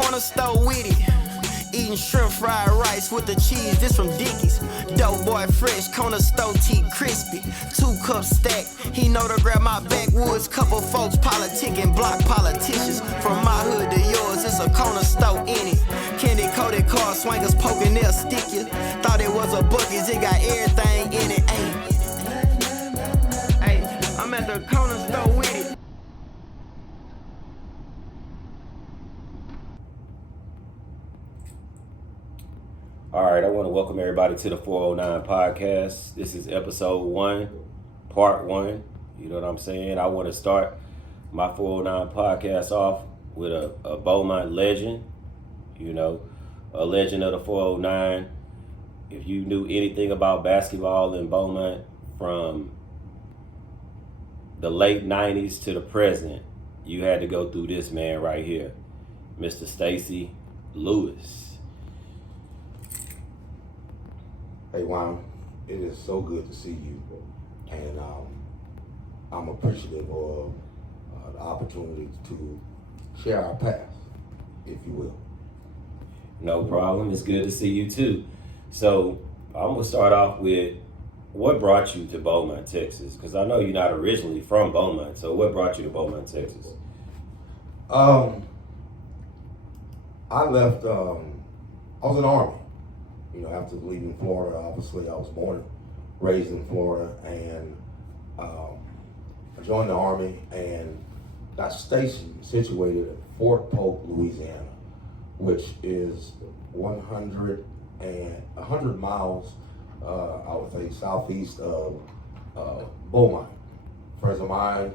corner store with it. Eating shrimp fried rice with the cheese, this from Dickies. Dope boy fresh, corner store tea crispy. 2 cups stacked, he know to grab my backwoods. Couple folks politicking, block politicians. From my hood to yours, it's a corner store in it. Candy coated car swingers poking, they'll stick you. Thought it was a Buc-ee's, it got everything in it. Hey, I'm at the corner store with it. All right, I want to welcome everybody to the 409 podcast. This is episode 1, part 1. You know what I'm saying? I want to start my 409 podcast off with a Beaumont legend, you know, a legend of the 409. If you knew anything about basketball in Beaumont from the late 90s to the present, you had to go through this man right here, Mr. Stacy Lewis. Hey, Wyman, it is so good to see you, and I'm appreciative of the opportunity to share our past, if you will. No problem. It's good to see you too. So I'm gonna start off with what brought you to Beaumont, Texas? Because I know you're not originally from Beaumont. So what brought you to Beaumont, Texas? I left. I was in the Army. You know, after leaving Florida, obviously I was born and raised in Florida, and I joined the Army and got stationed, situated at Fort Polk, Louisiana, which is 100 miles, I would say, southeast of Beaumont. Friends of mine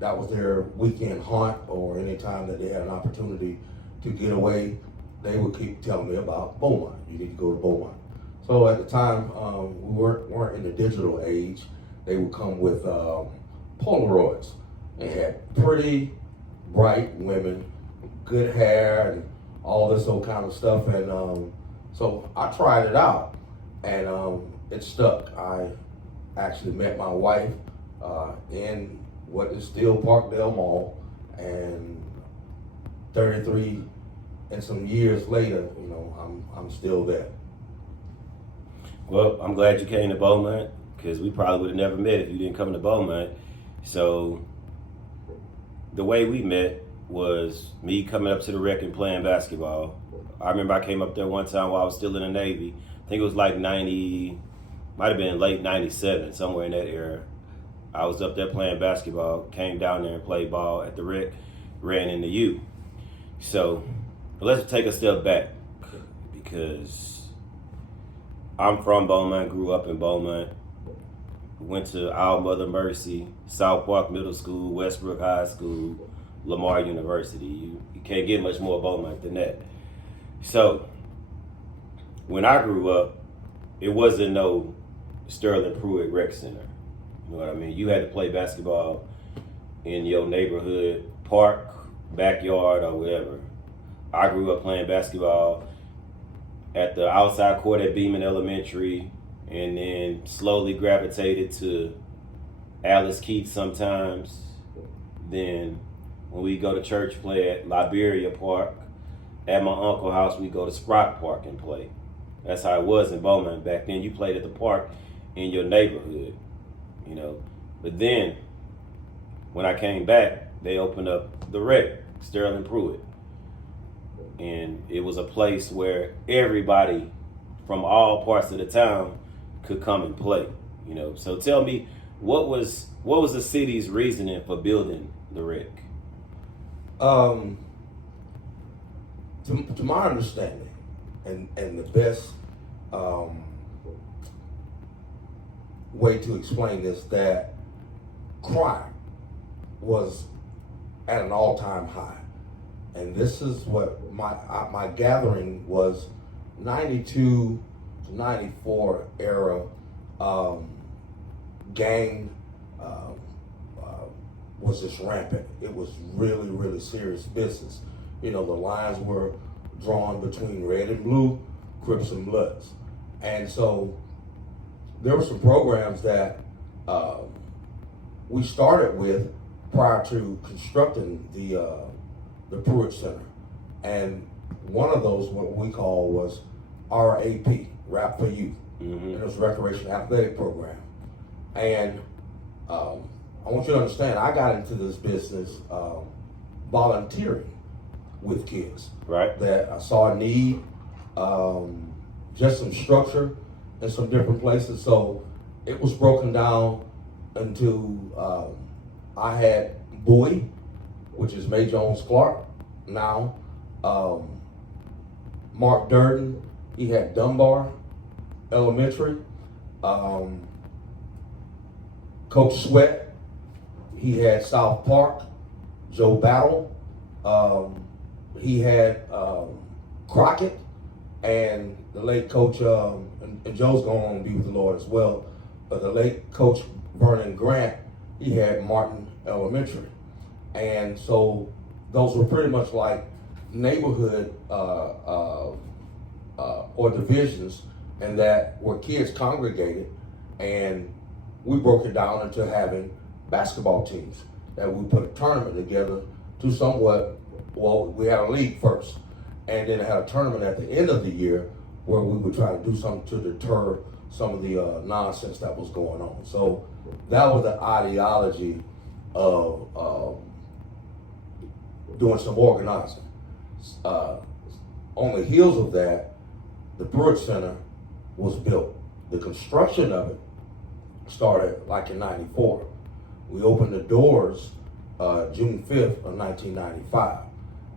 that was their weekend haunt, or any time that they had an opportunity to get away, they would keep telling me about Beaumont. You need to go to Beaumont. So at the time, we weren't in the digital age. They would come with Polaroids. They had pretty, bright women, good hair, and all this old kind of stuff. And so I tried it out, and it stuck. I actually met my wife in what is still Parkdale Mall, and 33 and some years later, you know, I'm still there. Well, I'm glad you came to Beaumont, because we probably would have never met if you didn't come to Beaumont. So the way we met was me coming up to the rec and playing basketball. I remember I came up there one time while I was still in the Navy. I think it was like might have been late 97, somewhere in that era. I was up there playing basketball, came down there and played ball at the rec, ran into you. So let's take a step back, because I'm from Beaumont, grew up in Beaumont, went to Our Mother Mercy, South Park Middle School, Westbrook High School, Lamar University. You can't get much more Beaumont than that. So when I grew up, it wasn't no Sterling Pruitt Rec Center. You know what I mean? You had to play basketball in your neighborhood park, backyard, or whatever. I grew up playing basketball at the outside court at Beaumont Elementary, and then slowly gravitated to Alice Keats sometimes. Then when we go to church, play at Liberia Park. At my uncle's house, we go to Sprout Park and play. That's how it was in Beaumont back then. You played at the park in your neighborhood, you know. But then when I came back, they opened up the rec, Sterling Pruitt. And it was a place where everybody from all parts of the town could come and play, you know. So tell me, what was the city's reasoning for building the rec? To my understanding, and the best way to explain this, that crime was at an all-time high. And this is what my gathering was, 92 to 94 era gang was just rampant. It was really, really serious business. You know, the lines were drawn between red and blue, Crips and Bloods. And so there were some programs that we started with prior to constructing the Pruitt Center. And one of those, what we call was RAP, Rap for Youth. And it was Recreation Athletic Program. And I want you to understand, I got into this business volunteering with kids. Right. That I saw a need, just some structure in some different places. So it was broken down into, I had Bowie, which is May Jones Clark now. Mark Durden, he had Dunbar Elementary. Coach Sweat, he had South Park. Joe Battle, he had Crockett, and the late coach, and Joe's going on to be with the Lord as well, but the late coach Vernon Grant, he had Martin Elementary. And so those were pretty much like neighborhood or divisions, and that where kids congregated, and we broke it down into having basketball teams that we put a tournament together to somewhat, well, we had a league first, and then had a tournament at the end of the year where we would try to do something to deter some of the nonsense that was going on. So that was the ideology of doing some organizing. On the heels of that, the Pruitt Center was built. The construction of it started like in '94. We opened the doors June 5th of 1995.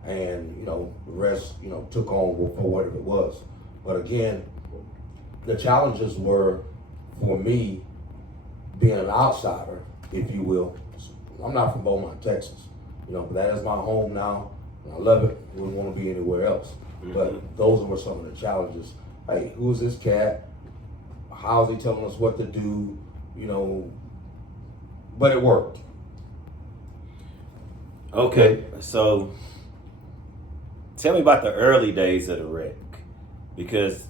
And, the rest, took on for whatever it was. But again, the challenges were, for me, being an outsider, if you will. I'm not from Beaumont, Texas, but that is my home now. And I love it. I wouldn't want to be anywhere else. But those were some of the challenges. Hey, who is this cat? How is he telling us what to do? But it worked. Okay, so tell me about the early days of the rec, because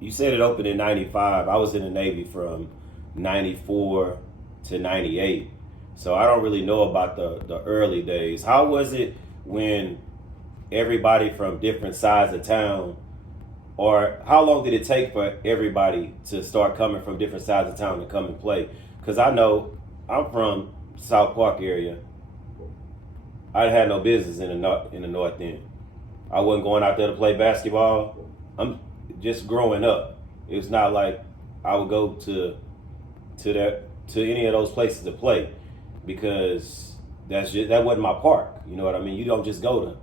you said it opened in '95. I was in the Navy from '94 to '98, so I don't really know about the early days. How was it when everybody from different sides of town, or how long did it take for everybody to start coming from different sides of town to come and play? Because I know I'm from South Park area. I had no business in the North End. I wasn't going out there to play basketball. I'm just growing up. It's not like I would go to any of those places to play, because that wasn't my park. You know what I mean? You don't just go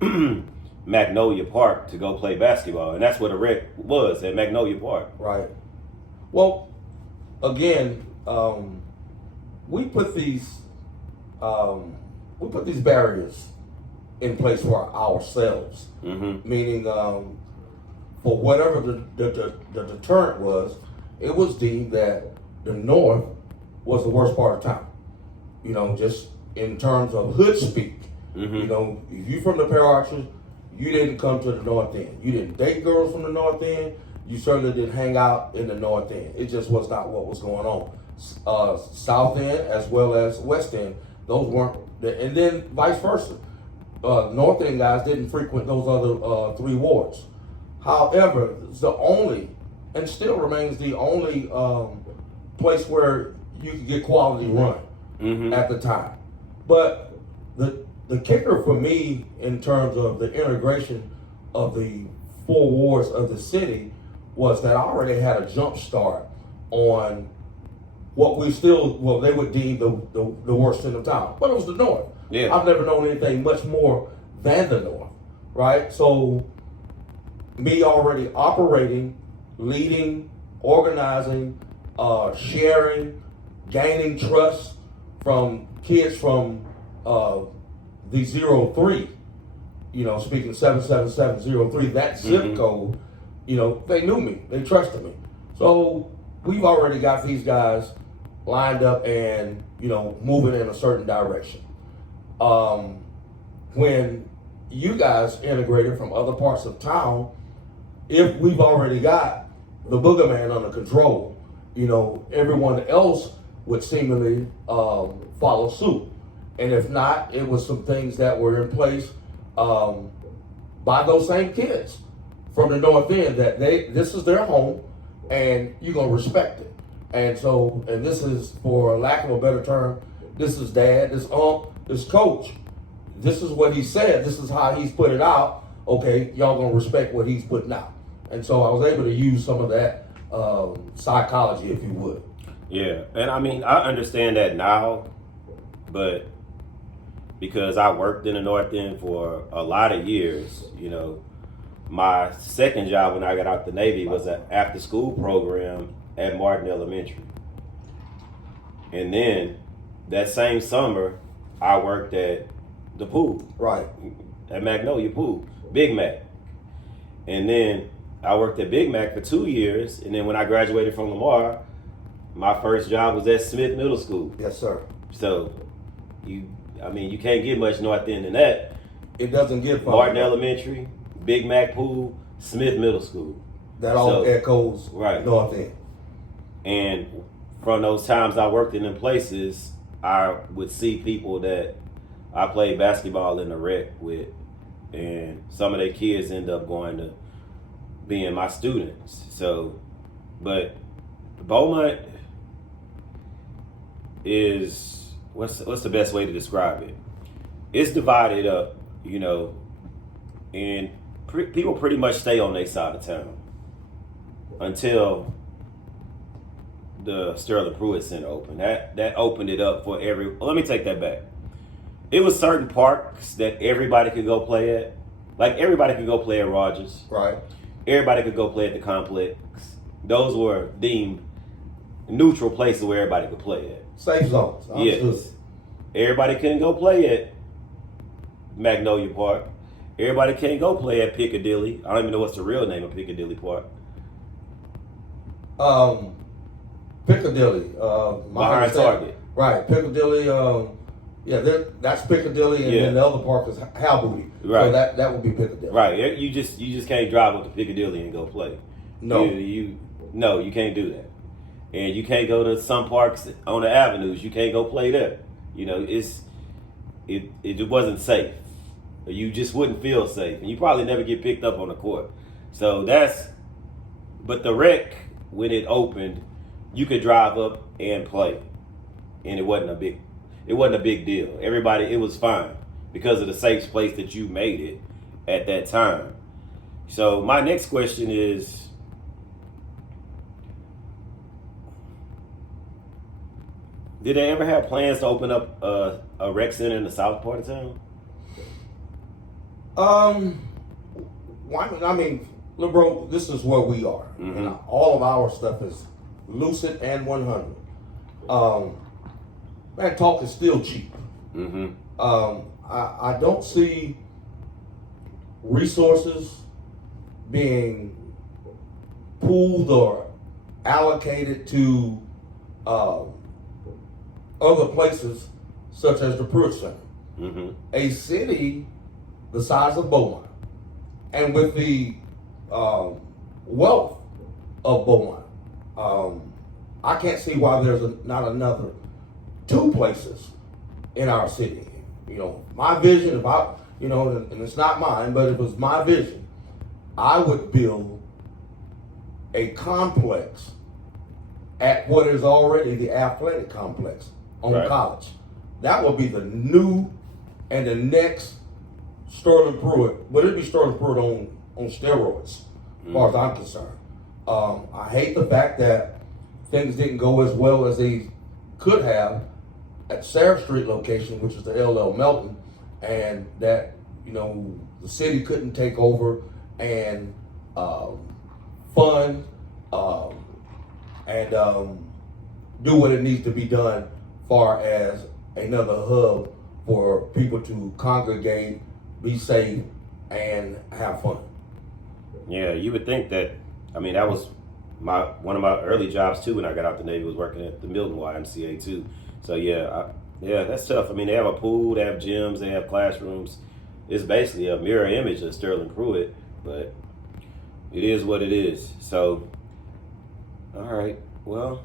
to Magnolia Park to go play basketball, and that's what the rec was at Magnolia Park. Right. Well, again, we put these barriers in place for ourselves. Meaning, for whatever the deterrent was, it was deemed that the North was the worst part of town. Just in terms of hood speak. If you from the Pear Arches, you didn't come to the North End. You didn't date girls from the North End. You certainly didn't hang out in the North End. It just was not what was going on. South End as well as West End, those weren't, and then vice versa. North End guys didn't frequent those other three wards. However, it's the only, and still remains the only place where you could get quality run at the time. But the kicker for me in terms of the integration of the four wards of the city was that I already had a jump start on what they would deem the worst in the town. But it was the North. Yeah. I've never known anything much more than the North, right? So me already operating, leading, organizing, sharing, gaining trust from kids from the 03, speaking 77703, that zip code, they knew me, they trusted me. So we've already got these guys lined up and, moving in a certain direction. When you guys integrated from other parts of town, if we've already got the booger man under control, everyone else would seemingly follow suit. And if not, it was some things that were in place by those same kids from the North End that this is their home and you're gonna respect it. And so, and this is, for lack of a better term, this is dad, this this coach. This is what he said. This is how he's put it out. Okay, y'all gonna respect what he's putting out. And so I was able to use some of that psychology, if you would. Yeah, and I mean, I understand that now, but because I worked in the North End for a lot of years, you know, my second job when I got out the Navy was an after-school program at Martin Elementary. And then that same summer, I worked at the pool. Right. At Magnolia Pool, Big Mac. And then I worked at Big Mac for 2 years. And then when I graduated from Lamar, my first job was at Smith Middle School. Yes, sir. So, you can't get much North End than that. It doesn't get Martin Elementary, Big Mac Pool, Smith Middle School. That all echoes right. North End. And from those times I worked in them places, I would see people that I played basketball in the rec with, and some of their kids end up going to being my students. So, but Beaumont is, what's the best way to describe it? It's divided up, you know, and people pretty much stay on their side of town until the Sterling Pruitt Center opened. That opened it up for let me take that back. It was certain parks that everybody could go play at. Like, everybody could go play at Rogers. Right. Everybody could go play at the complex. Those were deemed neutral places where everybody could play at. Safe zones. Yes. Everybody couldn't go play at Magnolia Park. Everybody can't go play at Piccadilly. I don't even know what's the real name of Piccadilly Park. Piccadilly. Behind Target. Right. Piccadilly. That's Piccadilly, and then the other park is Halbooty. Right. So that would be Piccadilly. Right. You just can't drive up to Piccadilly and go play. No. No, you can't do that. And you can't go to some parks on the avenues. You can't go play there. You know, it wasn't safe. You just wouldn't feel safe, and you probably never get picked up on the court. So but the rec, when it opened, you could drive up and play, and it wasn't a big deal. It was fine because of the safe place that you made it at that time. So my next question is, did they ever have plans to open up a rec center in the south part of town? I mean, look, bro, this is where we are. Mm-hmm. And all of our stuff is lucid and 100. Man, talk is still cheap. Mm-hmm. I don't see resources being pooled or allocated to other places such as the Pruitt Center. Mm-hmm. A city the size of Beaumont, and with the wealth of Beaumont, I can't see why there's not another 2 places in our city. You know, my vision, and it's not mine, but if it was my vision, I would build a complex at what is already the athletic complex on Right. College. That would be the new and the next Sterling Pruitt, but it'd be Sterling Pruitt on steroids, as far as I'm concerned. I hate the fact that things didn't go as well as they could have at Sarah Street location, which is the LL Melton, and that, the city couldn't take over and fund and do what it needs to be done far as another hub for people to congregate, be safe, and have fun. Yeah, you would think that. I mean, that was one of my early jobs too. When I got out the Navy, was working at the Milton YMCA too. So yeah, that's tough. I mean, they have a pool, they have gyms, they have classrooms. It's basically a mirror image of Sterling Pruitt, but it is what it is. So, all right, well,